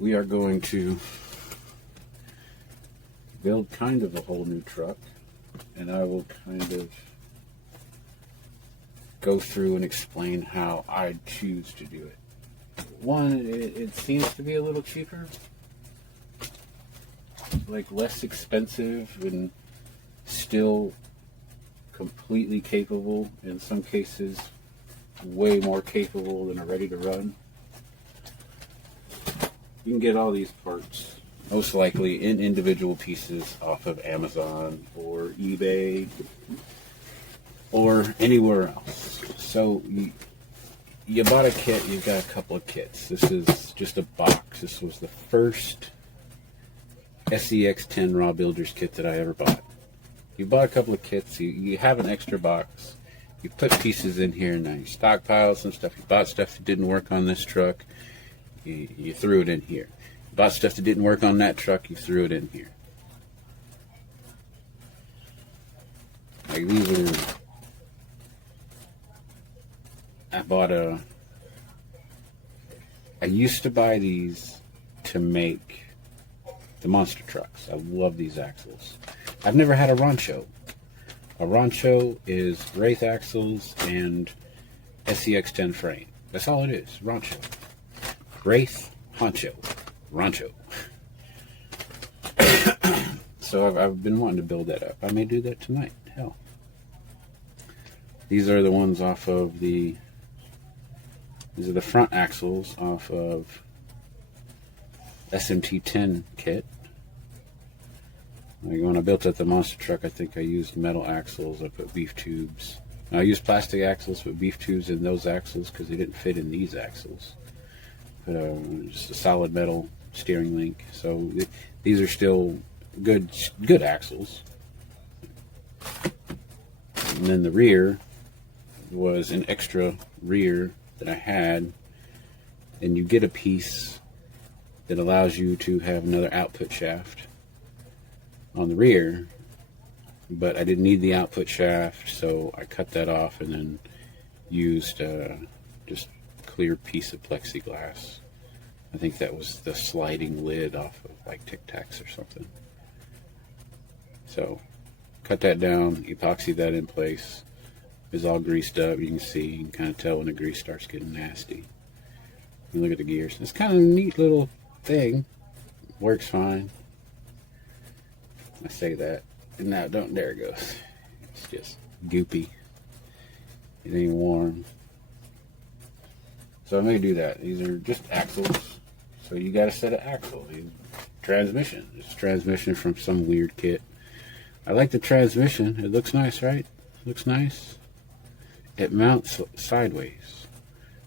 we are going to build kind of a whole new truck, and I will kind of go through and explain how I choose to do it. One, it seems to be a little cheaper, like less expensive and still completely capable, in some cases way more capable than a ready to run. You can get all these parts most likely in individual pieces off of Amazon or eBay or anywhere else. So you bought a kit, you've got a couple of kits. This is just a box. This was the first SEX10 Raw Builders kit that I ever bought. You bought a couple of kits, you have an extra box, you put pieces in here, now you stockpile some stuff, you bought stuff that didn't work on this truck, you threw it in here. You bought stuff that didn't work on that truck, you threw it in here. Like these are, I used to buy these to make the monster trucks. I love these axles. I've never had a Rancho. A Rancho is Wraith axles and SEX10 frame. That's all it is, Rancho. Wraith, Honcho, Rancho. So I've been wanting to build that up. I may do that tonight. Hell. These are the ones off of these are the front axles off of SMT10 kit. Like when I built up the monster truck, I think I used metal axles. I put beef tubes. I used plastic axles, put beef tubes in those axles because they didn't fit in these axles. Put just a solid metal steering link. So these are still good axles. And then the rear was an extra rear that I had, and you get a piece that allows you to have another output shaft on the rear, but I didn't need the output shaft, so I cut that off and then used just a clear piece of plexiglass. I think that was the sliding lid off of like Tic Tacs or something. So cut that down, epoxy that in place. It's all greased up. You can see, you can kind of tell when the grease starts getting nasty. You look at the gears. It's kind of a neat little thing. Works fine. I say that, and now there it goes. It's just goopy. It ain't warm. So I may do that. These are just axles. So you got a set of axles. Transmission. It's transmission from some weird kit. I like the transmission. It looks nice, right? Looks nice. It mounts sideways.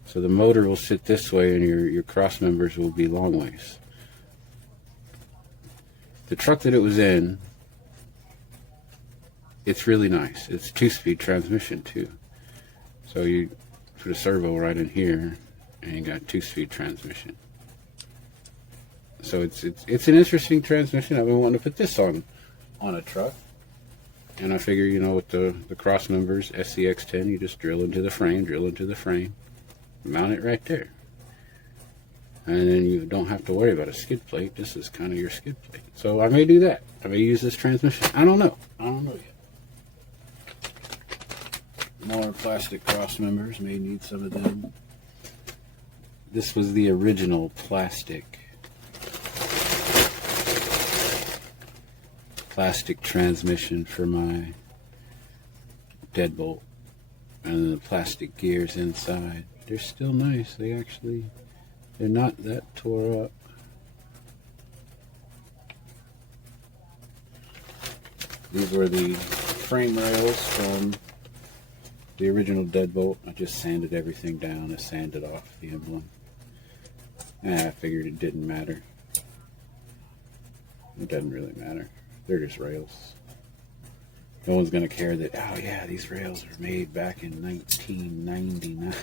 So the motor will sit this way and your cross members will be long ways. The truck that it was in, it's really nice. It's 2-speed transmission too. So you put a servo right in here and you got 2-speed transmission. So it's an interesting transmission. I've been wanting to put this on a truck. And I figure, you know, with the cross members, SEX10, you just drill into the frame, mount it right there. And then you don't have to worry about a skid plate. This is kind of your skid plate. So I may do that. I may use this transmission. I don't know yet. More plastic cross members. May need some of them. This was the original plastic transmission for my deadbolt, and the plastic gears inside. They're still nice. They're not that tore up. These were the frame rails from the original deadbolt. I just sanded everything down. I sanded off the emblem. I figured it didn't matter. It doesn't really matter. They're just rails. No one's going to care that, oh yeah, these rails were made back in 1999.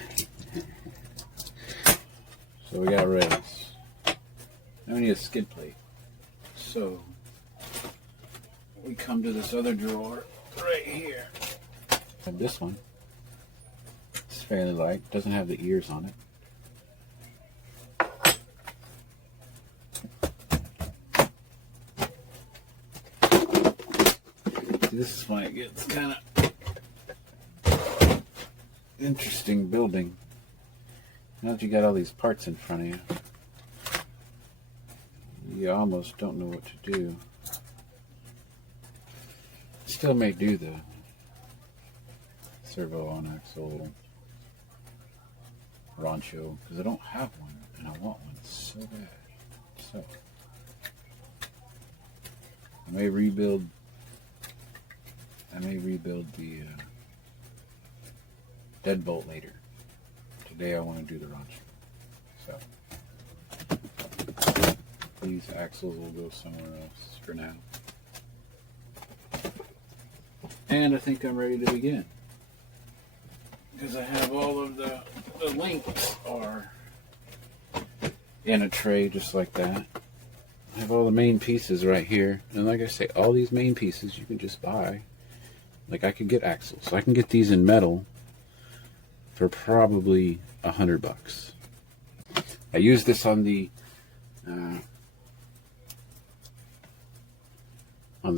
So we got rails. Now we need a skid plate. So we come to this other drawer right here. And this one is fairly light. Doesn't have the ears on it. See, this is when it gets kind of interesting building. Now that you got all these parts in front of you, you almost don't know what to do. Still may do the servo on axle Rancho because I don't have one and I want one so bad. So I may rebuild the deadbolt later. Today I want to do the Rancho. So these axles will go somewhere else for now. And I think I'm ready to begin. Because I have all of the links are in a tray just like that. I have all the main pieces right here. And like I say, all these main pieces you can just buy. Like I could get axles. So I can get these in metal for probably $100. I used this on the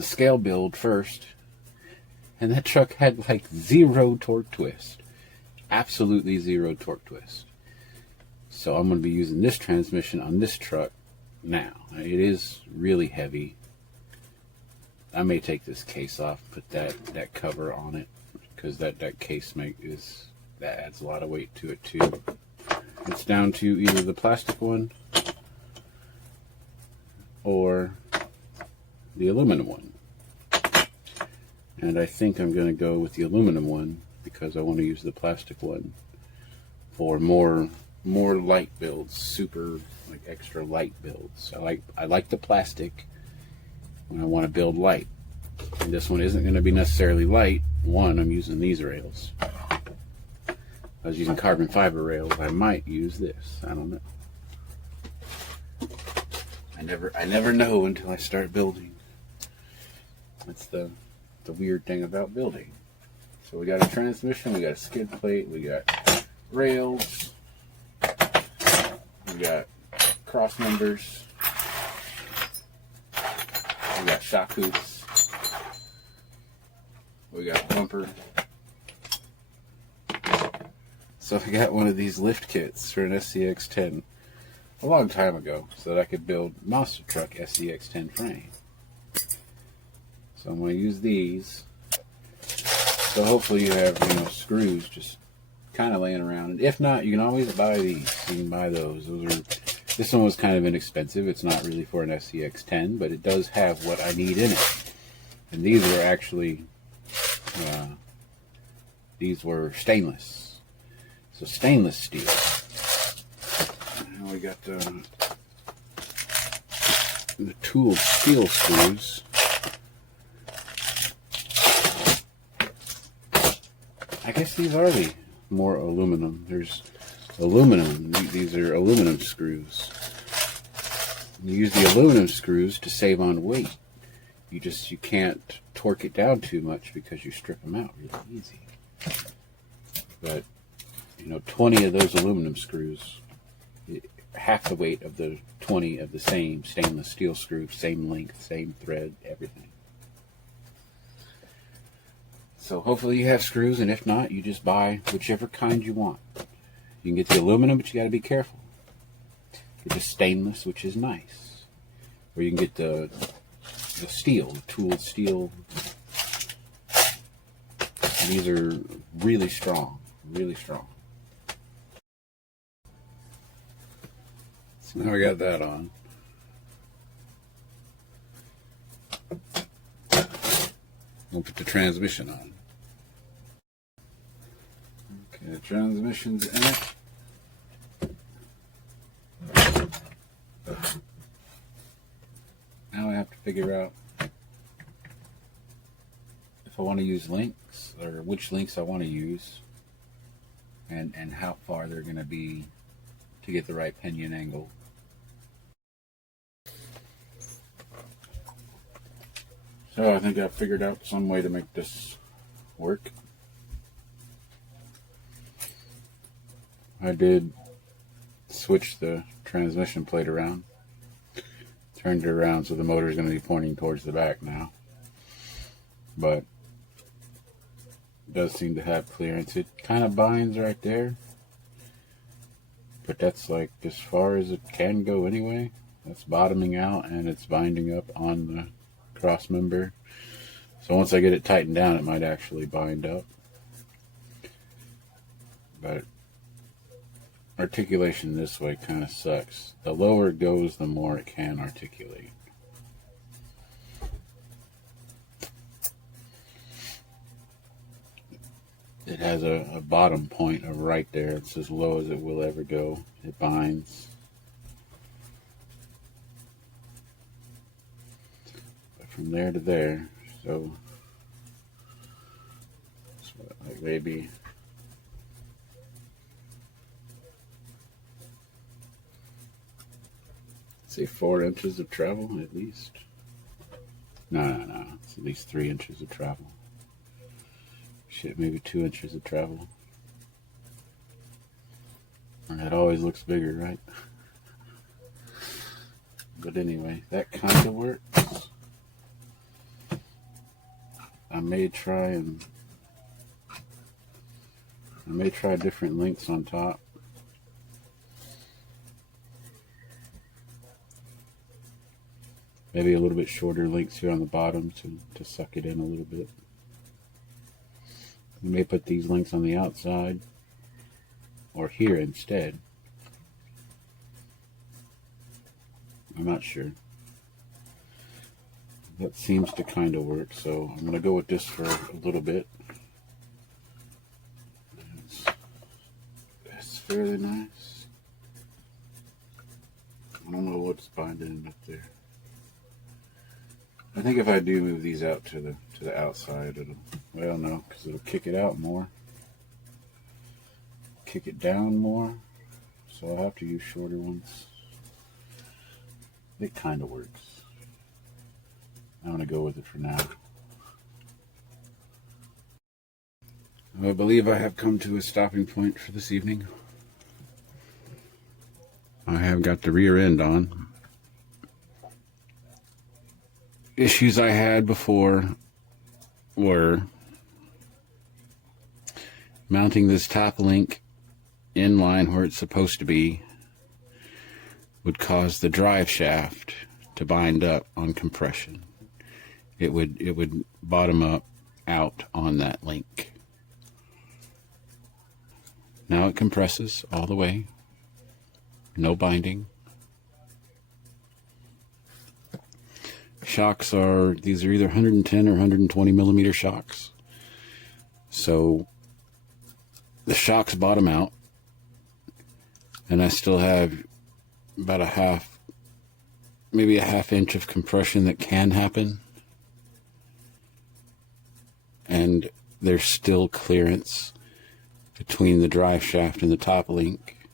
scale build first. And that truck had like 0 torque twist. Absolutely 0 torque twist. So I'm going to be using this transmission on this truck now. It is really heavy. I may take this case off, put that cover on it, because that case that adds a lot of weight to it too. It's down to either the plastic one or the aluminum one. And I think I'm going to go with the aluminum one because I want to use the plastic one for more light builds, super like extra light builds. I like the plastic when I want to build light. And this one isn't going to be necessarily light. One, I'm using these rails. If I was using carbon fiber rails, I might use this. I don't know. I never know until I start building. That's the weird thing about building. So we got a transmission, we got a skid plate, we got rails, we got cross members, we got shock hoops, we got bumper. So I got one of these lift kits for an SCX-10 a long time ago so that I could build monster truck SCX-10 frame. So I'm going to use these. So hopefully you have, screws just kind of laying around. And if not, you can always buy these. You can buy those. This one was kind of inexpensive. It's not really for an SCX-10, but it does have what I need in it. And these were actually, these were stainless. So stainless steel. Now we got the tool steel screws. I guess these are the more aluminum. There's aluminum. These are aluminum screws. You use the aluminum screws to save on weight. You can't torque it down too much because you strip them out really easy. But 20 of those aluminum screws, half the weight of the 20 of the same stainless steel screws, same length, same thread, everything. So hopefully you have screws, and if not, you just buy whichever kind you want. You can get the aluminum, but you got to be careful. Get the stainless, which is nice. Or you can get the steel, the tooled steel. And these are really strong, really strong. So now we got that on. We'll put the transmission on. Okay, the transmission's in it. Now I have to figure out if I want to use links or which links I want to use and how far they're going to be to get the right pinion angle. So I think I've figured out some way to make this work. I did switch the transmission plate around. Turned it around so the motor is going to be pointing towards the back now. But does seem to have clearance. It kind of binds right there, but that's like as far as it can go anyway. That's bottoming out, and it's binding up on the cross member. So once I get it tightened down, it might actually bind up. But articulation this way kind of sucks. The lower it goes, the more it can articulate. It has a bottom point of right there. It's as low as it will ever go. It binds. But from there to there, so like maybe say 4 inches of travel at least. No. It's at least 3 inches of travel. Shit, maybe 2 inches of travel. That always looks bigger, right? But anyway, that kind of works. I may try different lengths on top. Maybe a little bit shorter lengths here on the bottom to suck it in a little bit. You may put these links on the outside or here instead. I'm not sure. That seems to kind of work, so I'm going to go with this for a little bit. It's fairly nice. I don't know what's binding up there. I think if I do move these out to the outside, well, no, because it'll kick it out more, kick it down more, so I'll have to use shorter ones. It kind of works. I'm going to go with it for now. I believe I have come to a stopping point for this evening. I have got the rear end on. Issues I had before were mounting this top link in line where it's supposed to be would cause the drive shaft to bind up on compression. It would bottom up out on that link. Now it compresses all the way, no binding. Shocks these are either 110 or 120 millimeter shocks. So the shocks bottom out, and I still have about maybe a half inch of compression that can happen. And there's still clearance between the drive shaft and the top link.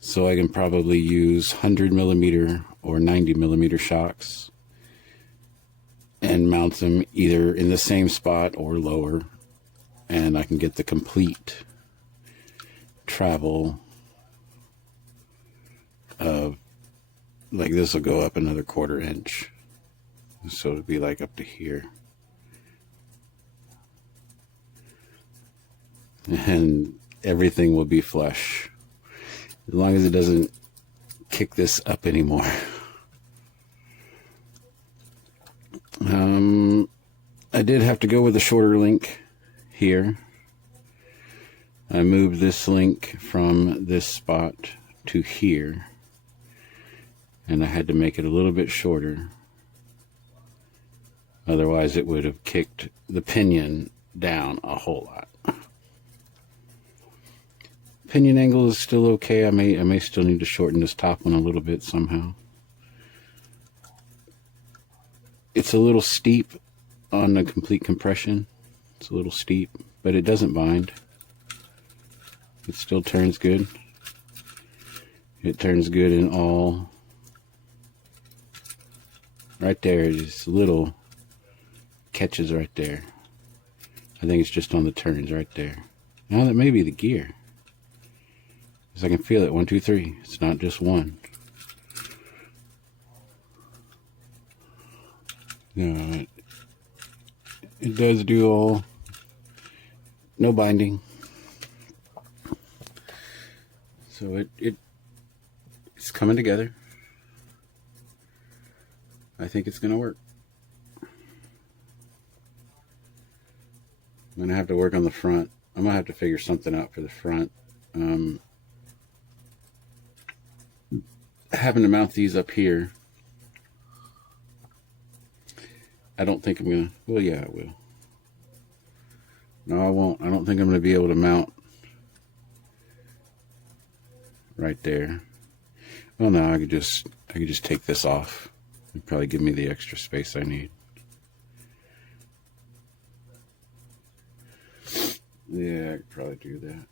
So I can probably use 100 millimeter or 90 millimeter shocks and mount them either in the same spot or lower, and I can get the complete travel of, like, this will go up another 1/4 inch, so it'll be like up to here, and everything will be flush as long as it doesn't kick this up anymore. I did have to go with a shorter link here. I moved this link from this spot to here, and I had to make it a little bit shorter. Otherwise it would have kicked the pinion down a whole lot. Pinion angle is still okay. I may still need to shorten this top one a little bit somehow. It's a little steep on the complete compression. It's a little steep, but it doesn't bind. It still turns good. It turns good in all. Right there, just little catches right there. I think it's just on the turns right there. Now that may be the gear, because I can feel it. 1, 2, 3. It's not just one. No, it does do all no binding. So it's coming together. I think it's going to work. I'm going to have to work on the front. I'm going to have to figure something out for the front. Having to mount these up here, I don't think I'm going to. Well, yeah, I will. No, I won't. I don't think I'm going to be able to mount right there. Well, no, I could just take this off. It'd probably give me the extra space I need. Yeah, I could probably do that.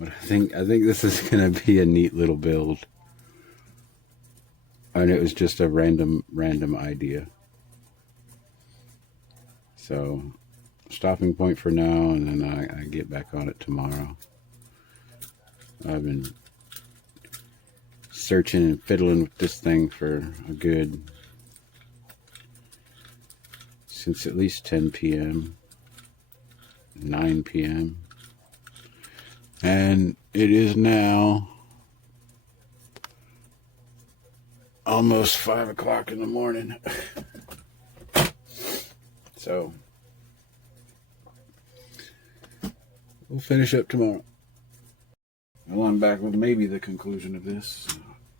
But I think this is gonna be a neat little build. And it was just a random idea. So, stopping point for now, and then I get back on it tomorrow. I've been searching and fiddling with this thing for a good, since at least 10 p.m., 9 p.m. And it is now almost 5 o'clock in the morning. So we'll finish up tomorrow. Well, I'm back with maybe the conclusion of this.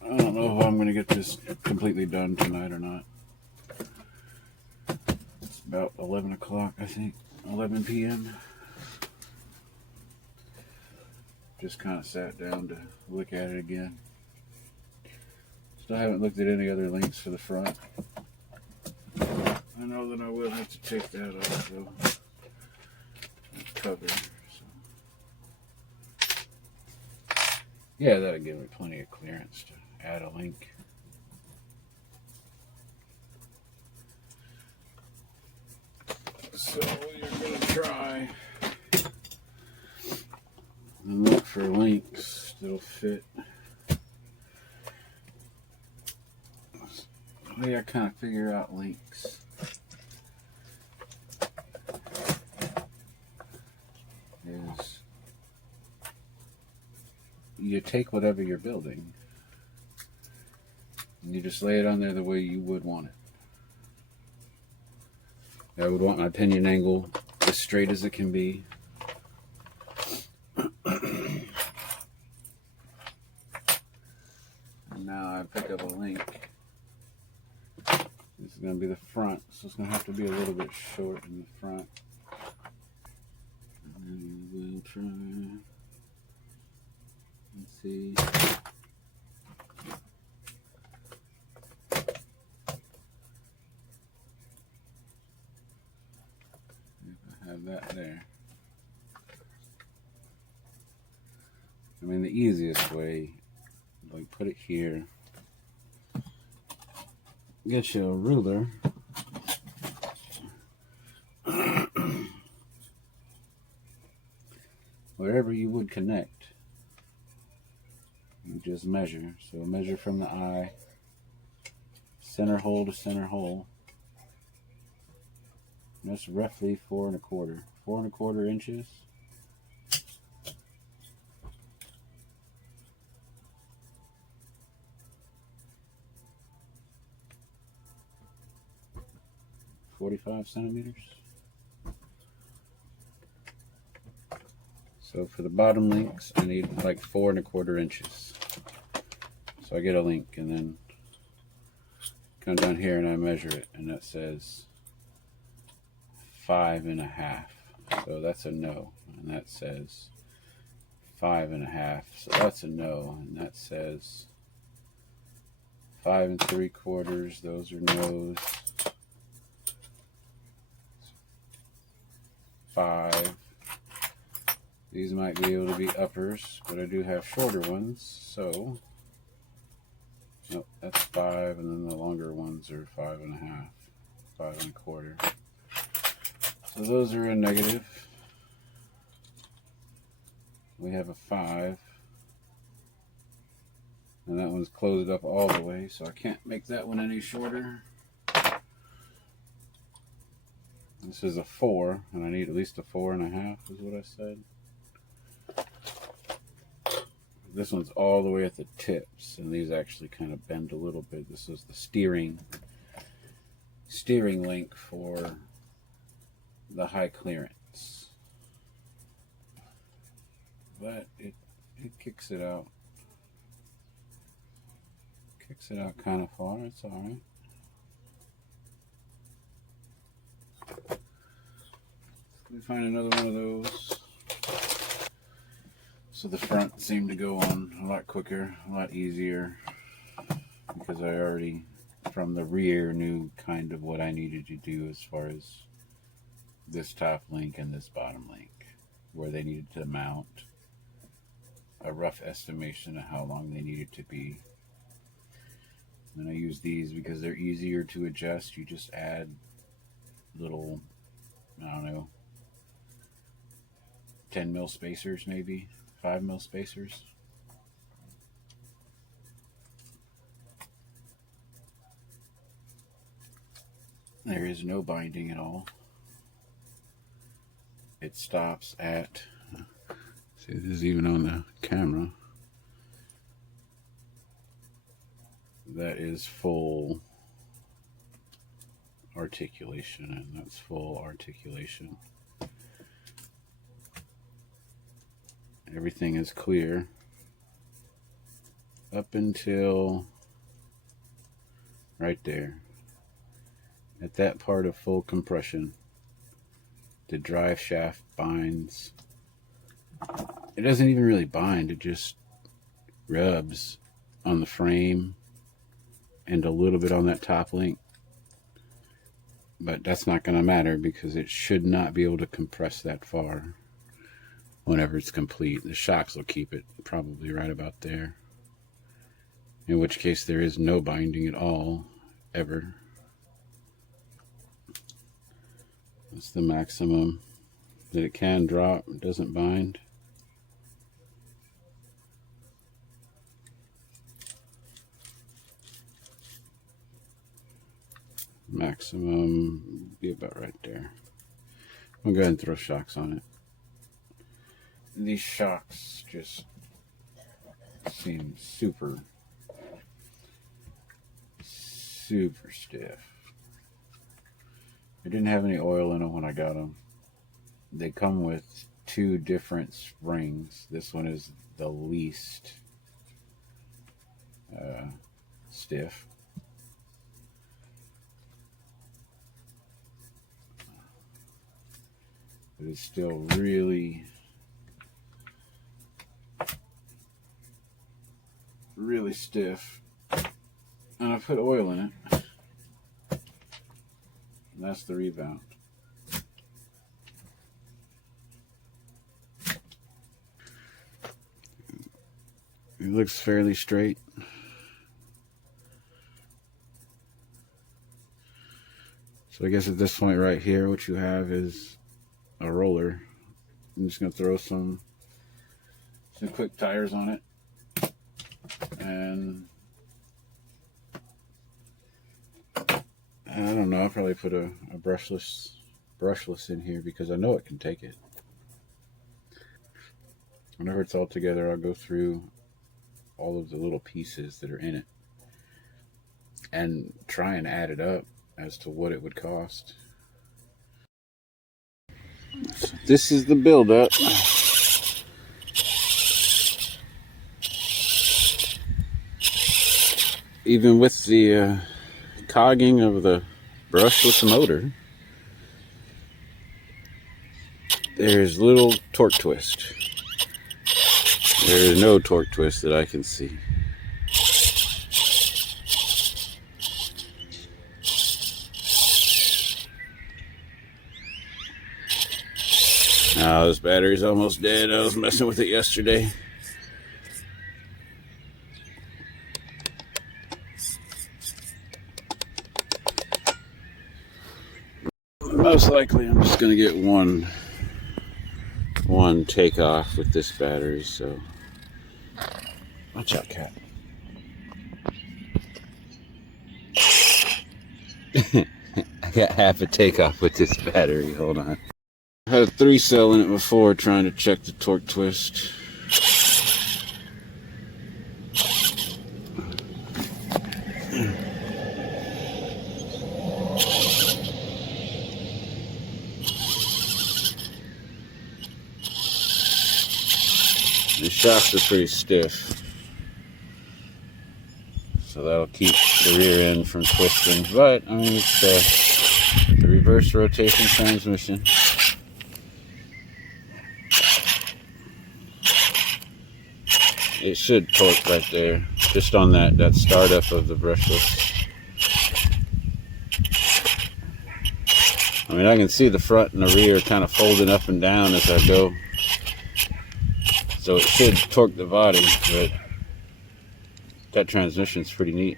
I don't know if I'm going to get this completely done tonight or not. It's about 11 o'clock, I think. 11 p.m. Just kind of sat down to look at it again. Still haven't looked at any other links for the front. I know that I will have to take that off, though. Cover. So. Yeah, that'll give me plenty of clearance to add a link. So you're going to try and look for links that'll fit. The way I kind of figure out links is you take whatever you're building and you just lay it on there the way you would want it. I would want my pinion angle as straight as it can be. And now I pick up a link. This is going to be the front, so it's going to have to be a little bit short in the front. And we'll try and see. If I have that there. I mean, the easiest way, like put it here. Get you a ruler. Wherever you would connect, you just measure. So measure from the eye, center hole to center hole. And that's roughly 4 1/4. 4 1/4 inches. .45 centimeters. So for the bottom links, I need like 4 1/4 inches. So I get a link and then come down here and I measure it, and that says 5 1/2. So that's a no, and that says 5 1/2. So that's a no, and that says 5 3/4. Those are no's. 5. These might be able to be uppers, but I do have shorter ones, so nope, that's 5, and then the longer ones are 5 1/2, 5 1/4. So those are a negative. We have a 5, and that one's closed up all the way, so I can't make that one any shorter. This is a 4, and I need at least a 4.5 is what I said. This one's all the way at the tips, and these actually kind of bend a little bit. This is the steering link for the high clearance. But it kicks it out. Kicks it out kind of far. It's all right. Let me find another one of those. So the front seemed to go on a lot quicker, a lot easier, because I already, from the rear, knew kind of what I needed to do as far as this top link and this bottom link, where they needed to mount, a rough estimation of how long they needed to be. And I use these because they're easier to adjust. You just add little, I don't know, 10 mil spacers, maybe 5 mil spacers. There is no binding at all. It stops at, see, this is even on the camera. That is full articulation, and that's full articulation. Everything is clear up until right there. At that part of full compression, the drive shaft binds. It doesn't even really bind, it just rubs on the frame and a little bit on that top link. But that's not going to matter because it should not be able to compress that far whenever it's complete. The shocks will keep it probably right about there. In which case there is no binding at all, ever. That's the maximum that it can drop. It doesn't bind. Maximum be about right there. I'll go ahead and throw shocks on it. These shocks just seem super stiff. I didn't have any oil in them when I got them. They come with 2 different springs. This one is the least stiff. But it's still really stiff. And I put oil in it. And that's the rebound. It looks fairly straight. So I guess at this point right here, what you have is a roller. I'm just going to throw some quick tires on it. And I don't know, I'll probably put a brushless in here because I know it can take it. Whenever it's all together, I'll go through all of the little pieces that are in it and try and add it up as to what it would cost. So this is the buildup. Even with the cogging of the brushless motor, there's little torque twist. There is no torque twist that I can see. Now this battery's almost dead. I was messing with it yesterday. Most likely I'm just gonna get one takeoff with this battery, so watch out, cat. I got half a takeoff with this battery. Hold on. I had a 3-cell in it before trying to check the torque twist. The shocks are pretty stiff, so that'll keep the rear end from twisting. But I mean, it's the reverse rotation transmission. It should torque right there, just on that startup of the brushless. I mean, I can see the front and the rear kind of folding up and down as I go. So it should torque the body, but that transmission's pretty neat.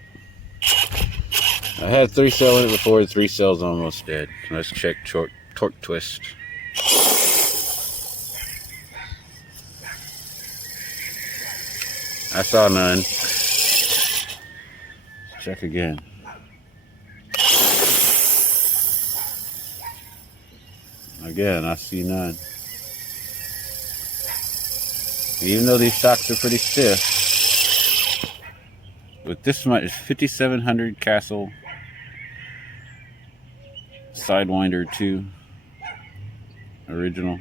I had 3-cell in it before, the 3-cell's almost dead. Let's check torque twist. I saw none. Check again. Again, I see none. Even though these shocks are pretty stiff, with this much 5700 Castle Sidewinder 2 original,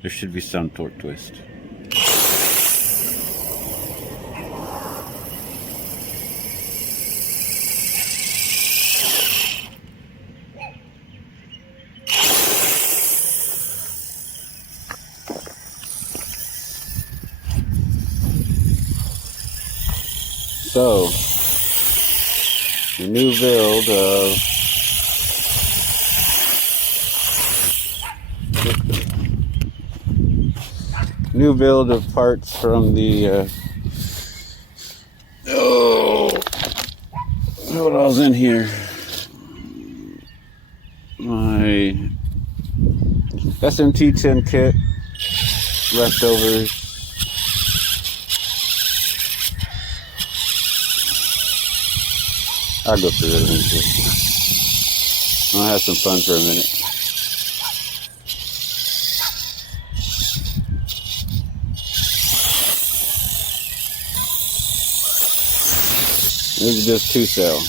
there should be some torque twist. So, the new build of parts from the what all's in here? My SMT-10 kit, leftovers. I'll go through it eventually. I'll have some fun for a minute. This is just 2-cell.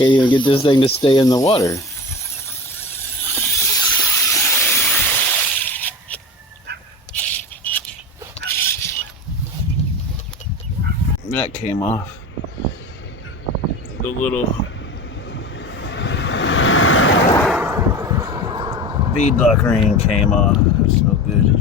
Can't even get this thing to stay in the water. That came off. The little bead lock ring came off. That's no good.